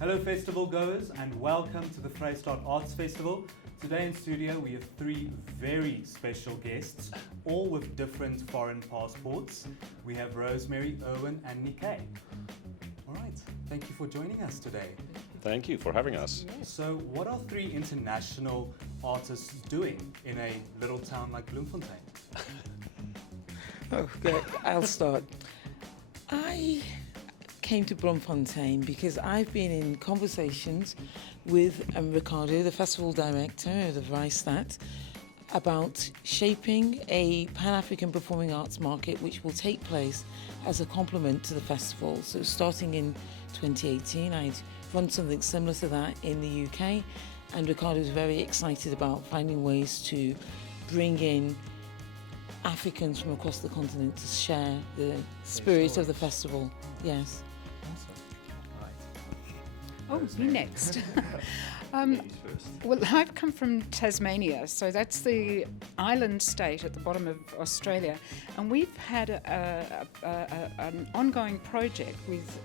Hello festival goers and welcome to the Vrystaat Arts Festival. Today in studio we have three very special guests, all with different foreign passports. We have Rosemary, Erwin and Nikkei. Alright, thank you for joining us today. Thank you for having us. So what are three international artists doing in a little town like Bloemfontein? Okay, I'll start. I came to Bloemfontein because I've been in conversations with Ricardo, the festival director of the Vrystaat, about shaping a Pan-African performing arts market which will take place as a complement to the festival. So starting in 2018, I'd run something similar to that in the UK, and Ricardo was very excited about finding ways to bring in Africans from across the continent to share the spirit of the festival. Yes. Oh, me next. Well, I've come from Tasmania, so that's the island state at the bottom of Australia, and we've had an ongoing project with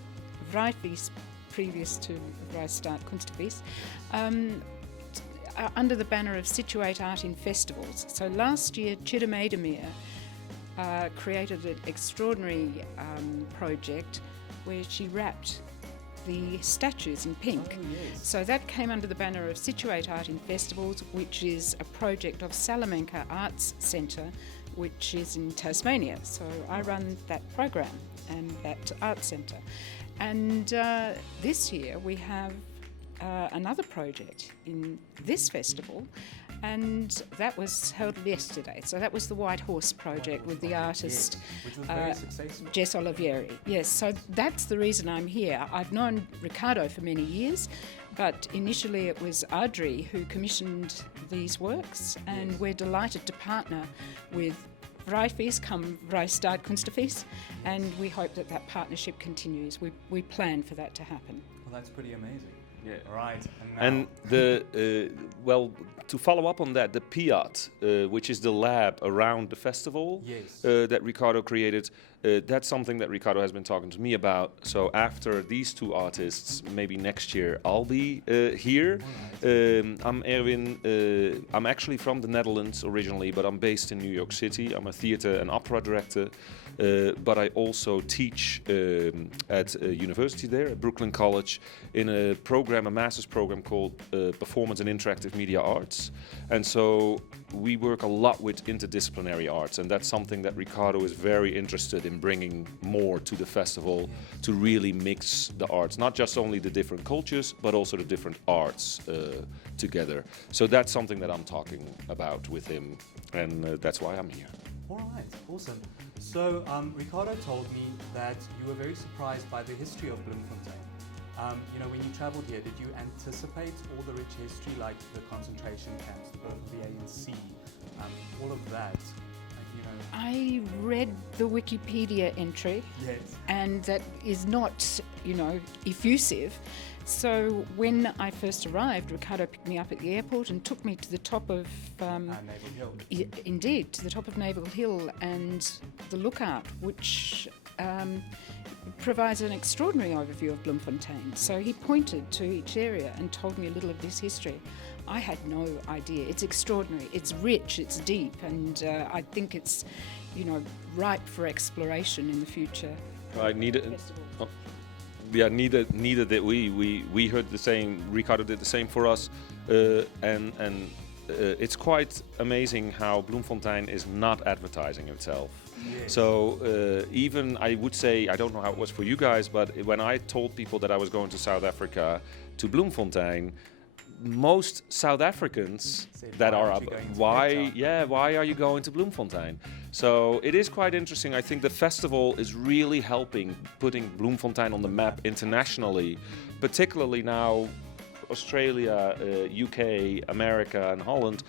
Vryfees, previous to Vrystaat Kunstfees, under the banner of Situate Art in Festivals. So last year, Chida Maidemir created an extraordinary project where she wrapped the statues in pink. Oh, yes. So that came under the banner of Situate Art in Festivals, which is a project of Salamanca Arts Centre, which is in Tasmania. So I run that program and that art centre. And this year we have another project in this festival, and that was held yesterday. So that was the White Horse project with the artist which was very successful. Jess Olivieri. Yes, so that's the reason I'm here. I've known Ricardo for many years, but initially it was Audrey who commissioned these works, and we're delighted to partner with Vryfees come Vrystaat Kunstfees, and we hope that that partnership continues. We plan for that to happen. Well, that's pretty amazing. Yeah. Right. And the to follow up on that, the PIAT, which is the lab around the festival, Yes. that Ricardo created, that's something that Ricardo has been talking to me about. So after these two artists, maybe next year I'll be here. I'm Erwin. I'm actually from the Netherlands originally, but I'm based in New York City. I'm a theater and opera director. But I also teach at a university there, at Brooklyn College, in a program, a master's program called Performance and Interactive Media Arts. And so we work a lot with interdisciplinary arts, and that's something that Ricardo is very interested in bringing more to the festival, to really mix the arts, not just only the different cultures, but also the different arts together. So that's something that I'm talking about with him, and that's why I'm here. All right, awesome. So Ricardo told me that you were very surprised by the history of Bloemfontein. When you traveled here, did you anticipate all the rich history, like the concentration camps, the birth of the ANC, all of that? I read the Wikipedia entry, Yes. and that is not, effusive. So when I first arrived, Ricardo picked me up at the airport and took me to the top of Naval Hill. Indeed, to the top of Naval Hill and the lookout, which provides an extraordinary overview of Bloemfontein. So he pointed to each area and told me a little of this history. I had no idea. It's extraordinary. It's rich. It's deep, and I think it's, ripe for exploration in the future. Neither did we. We heard the same. Ricardo did the same for us, and it's quite amazing how Bloemfontein is not advertising itself. Yes. So even I would say, I don't know how it was for you guys, but when I told people that I was going to South Africa, to Bloemfontein, most South Africans that are up, why are you going to Bloemfontein? So it is quite interesting. I think the festival is really helping putting Bloemfontein on the map internationally, particularly now Australia, UK, America and Holland.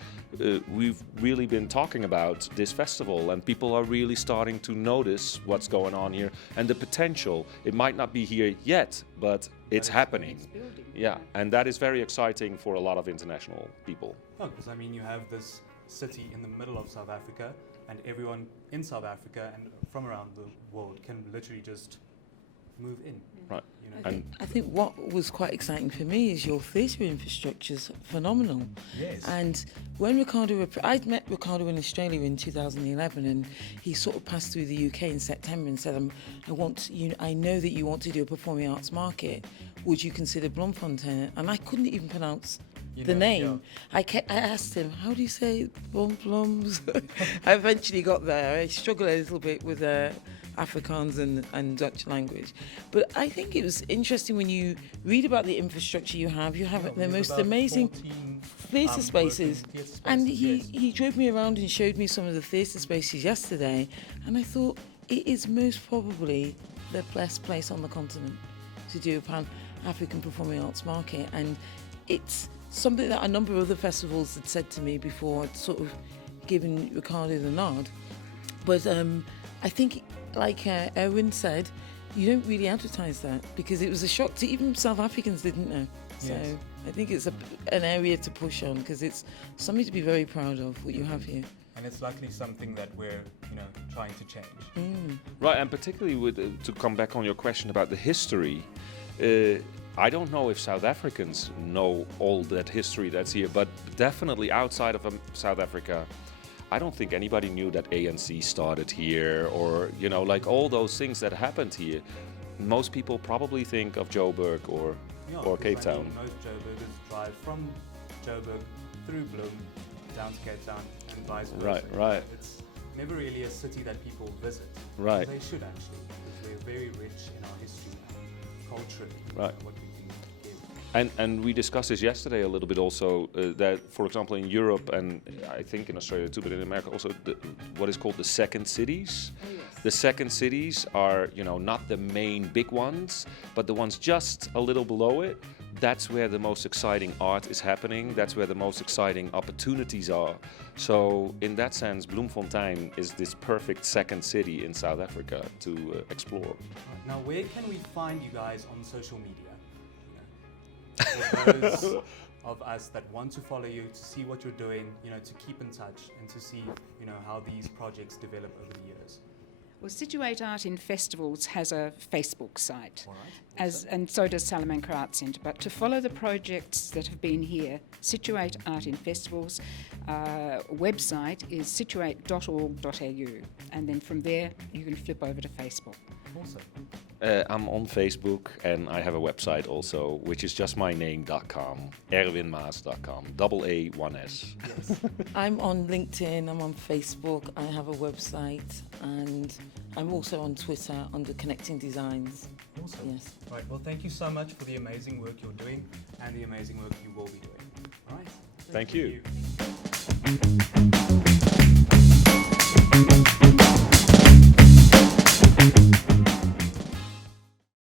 We've really been talking about this festival, and people are really starting to notice what's going on here and the potential. It might not be here yet, but it's happening. Yeah, and that is very exciting for a lot of international people. Oh, because you have this city in the middle of South Africa, and everyone in South Africa and from around the world can literally just move in. Right. You know? And I think what was quite exciting for me is your theatre infrastructure's phenomenal. Yes. And when I'd met Ricardo in Australia in 2011, and he sort of passed through the UK in September and said, I know that you want to do a performing arts market. Would you consider Bloemfontein? And I couldn't even pronounce the name. I asked him, how do you say Bloms? I eventually got there. I struggled a little bit with Afrikaans and Dutch language. But I think it was interesting when you read about the infrastructure you have. You have the most amazing theatre spaces. And he drove me around and showed me some of the theatre spaces yesterday. And I thought it is most probably the best place on the continent to do a Pan-African performing arts market. And it's something that a number of other festivals had said to me before I'd sort of given Ricardo the nod. But I think, like Erwin said, you don't really advertise that because it was a shock to even South Africans didn't know. So Yes. I think it's an area to push on because it's something to be very proud of, what you have here. And it's luckily something that we're, trying to change. right, and particularly with to come back on your question about the history, I don't know if South Africans know all that history that's here, but definitely outside of South Africa, I don't think anybody knew that ANC started here, or like all those things that happened here. Most people probably think of Joburg or Cape Town. Most Joburgers drive from Joburg through Bloem down to Cape Town and vice versa. Right. It's never really a city that people visit. Right. They should actually, because we're very rich in our history and culturally. Right. What we can give. And we discussed this yesterday a little bit also, that, for example, in Europe and I think in Australia too, but in America also, what is called the second cities. Oh, yes. The second cities are, not the main big ones, but the ones just a little below it. That's where the most exciting art is happening. That's where the most exciting opportunities are. So in that sense, Bloemfontein is this perfect second city in South Africa to explore. Right. Now, where can we find you guys on social media? For those of us that want to follow you, to see what you're doing, to keep in touch and to see, how these projects develop over the years. Well, Situate Art in Festivals has a Facebook site, All right. and so does Salamanca Arts Centre. But to follow the projects that have been here, Situate Art in Festivals website is situate.org.au, and then from there you can flip over to Facebook. Awesome. I'm on Facebook and I have a website also, which is just my name.com, erwinmaas.com, AA1S. Yes. I'm on LinkedIn, I'm on Facebook, I have a website, and I'm also on Twitter under Connecting Designs. Awesome. Yes. Right. Well, thank you so much for the amazing work you're doing and the amazing work you will be doing. All right. Thank you. you.